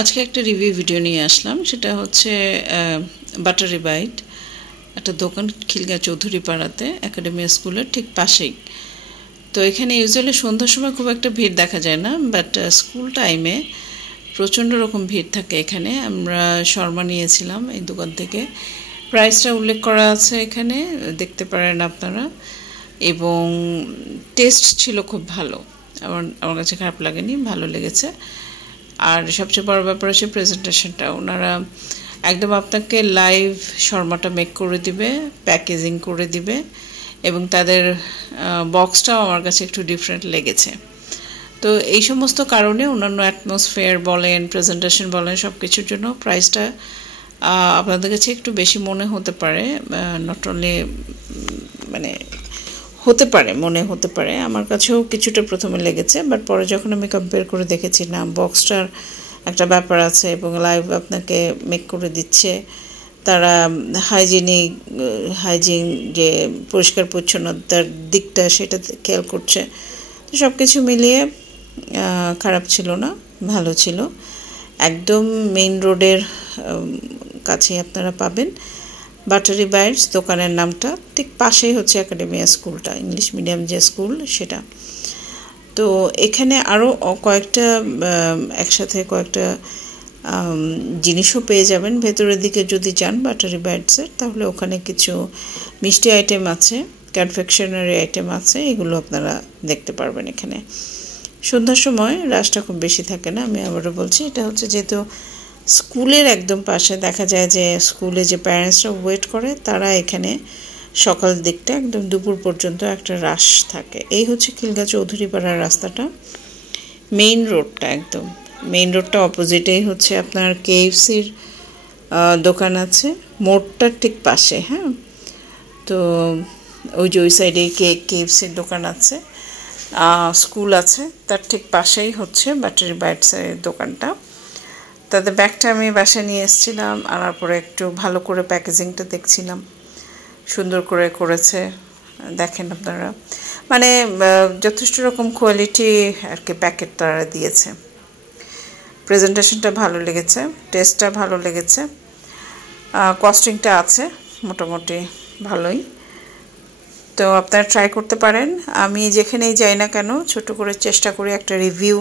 আজকে একটা review video নিয়ে আসলাম, সেটা হচ্ছে বাটারি বাইট, একটা দোকান খিলগাঁও চৌধুরী পাড়াতে একাডেমি স্কুলের ঠিক পাশেই। তো এখানে ইউজুয়ালি সন্ধ্যার সময় খুব একটা ভিড় দেখা যায় না, বাট স্কুল টাইমে প্রচণ্ড রকম ভিড় থাকে এখানে। আমরা শর্মা নিয়েছিলাম এই দোকান থেকে, প্রাইসটা উল্লেখ করা আছে এখানে, দেখতে পারেন আপনারা। এবং টেস্ট ছিল খুব ভালো, আমার কাছে খারাপ লাগেনি, ভালো লেগেছে। আর সবচেয়ে বড় ব্যাপার হচ্ছে প্রেজেন্টেশনটা। ওনারা একদম আপনাকে লাইভ শর্মাটা মেক করে দিবে, প্যাকেজিং করে দিবে, এবং তাদের বক্সটাও আমার কাছে একটু ডিফারেন্ট লেগেছে। তো এই সমস্ত কারণে অন্যান্য অ্যাটমসফিয়ার বলেন, প্রেজেন্টেশন বলেন, সব কিছুর জন্য প্রাইসটা আপনাদের কাছে একটু বেশি মনে হতে পারে। নট অনলি মনে হতে পারে, আমার কাছেও কিছুটা প্রথমে লেগেছে, বাট পরে যখন আমি কম্পেয়ার করে দেখেছি, না বক্সটার একটা ব্যাপার আছে এবং লাইভ আপনাকে মেক করে দিচ্ছে। তারা হাইজিন যে পরিষ্কার পরিচ্ছন্নতার দিকটা, সেটা খেয়াল করছে। তো সব কিছু মিলিয়ে খারাপ ছিল না, ভালো ছিল। একদম মেইন রোডের কাছে আপনারা পাবেন বাটারি বাইটস, দোকানের নামটা। ঠিক পাশেই হচ্ছে একাডেমিয়া স্কুলটা, ইংলিশ মিডিয়াম যে স্কুল সেটা। তো এখানে আরও কয়েকটা একসাথে কয়েকটা জিনিসও পেয়ে যাবেন ভেতরের দিকে যদি যান বাটারি বাইটসের, তাহলে ওখানে কিছু মিষ্টি আইটেম আছে, কনফেকশনারি আইটেম আছে, এগুলো আপনারা দেখতে পারবেন এখানে। সন্ধ্যার সময় রাশটা খুব বেশি থাকে না, আমি আবারও বলছি। এটা হচ্ছে যেহেতু স্কুলের একদম পাশে, দেখা যায় যে স্কুলে যে প্যারেন্টসরা ওয়েট করে, তারা এখানে সকাল দিকটা একদম দুপুর পর্যন্ত একটা রাশ থাকে। এই হচ্ছে খিলগাঁও চৌধুরী পাড়ার রাস্তাটা, মেইন রোডটা, একদম মেইন রোডটা অপোজিটেই হচ্ছে আপনার কেএফসির দোকান আছে, মোড়টার ঠিক পাশে। হ্যাঁ, তো ওই যে ওই সাইডে কেএফসির দোকান আছে, স্কুল আছে, তার ঠিক পাশেই হচ্ছে বাটারি বাইটসের দোকানটা। তাদের ব্যাগটা আমি বাসায় নিয়ে এসেছিলাম, আনার পরে একটু ভালো করে প্যাকেজিংটা দেখছিলাম, সুন্দর করে করেছে, দেখেন আপনারা। যথেষ্ট রকম কোয়ালিটি আর কি প্যাকেট তারা দিয়েছে। প্রেজেন্টেশনটা ভালো লেগেছে, টেস্টটা ভালো লেগেছে, কস্টিংটা আছে মোটামুটি ভালোই। তো আপনারা ট্রাই করতে পারেন। আমি যেখানেই যাই না কেন, ছোট করে চেষ্টা করি একটা রিভিউ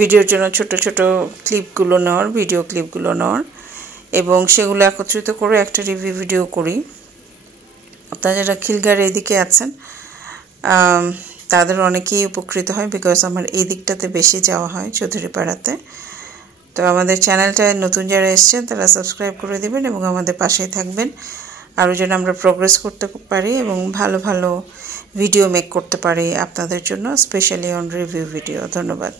ভিডিওর জন্য ছোট ছোট ক্লিপগুলো নেওয়ার, ভিডিও ক্লিপগুলো নেওয়ার, এবং সেগুলো একত্রিত করে একটা রিভিউ ভিডিও করি। আপনারা যারা খিলগাঁওয়ের এদিকে আছেন, তাদের অনেকেই উপকৃত হয়, বিকজ আমার এই দিকটাতে বেশি যাওয়া হয়, চৌধুরী পাড়াতে। তো আমাদের চ্যানেলটায় নতুন যারা এসছেন, তারা সাবস্ক্রাইব করে দেবেন এবং আমাদের পাশেই থাকবেন, আরও যেন আমরা প্রোগ্রেস করতে পারি এবং ভালো ভালো ভিডিও মেক করতে পারি আপনাদের জন্য, স্পেশালি অন রিভিউ ভিডিও। ধন্যবাদ।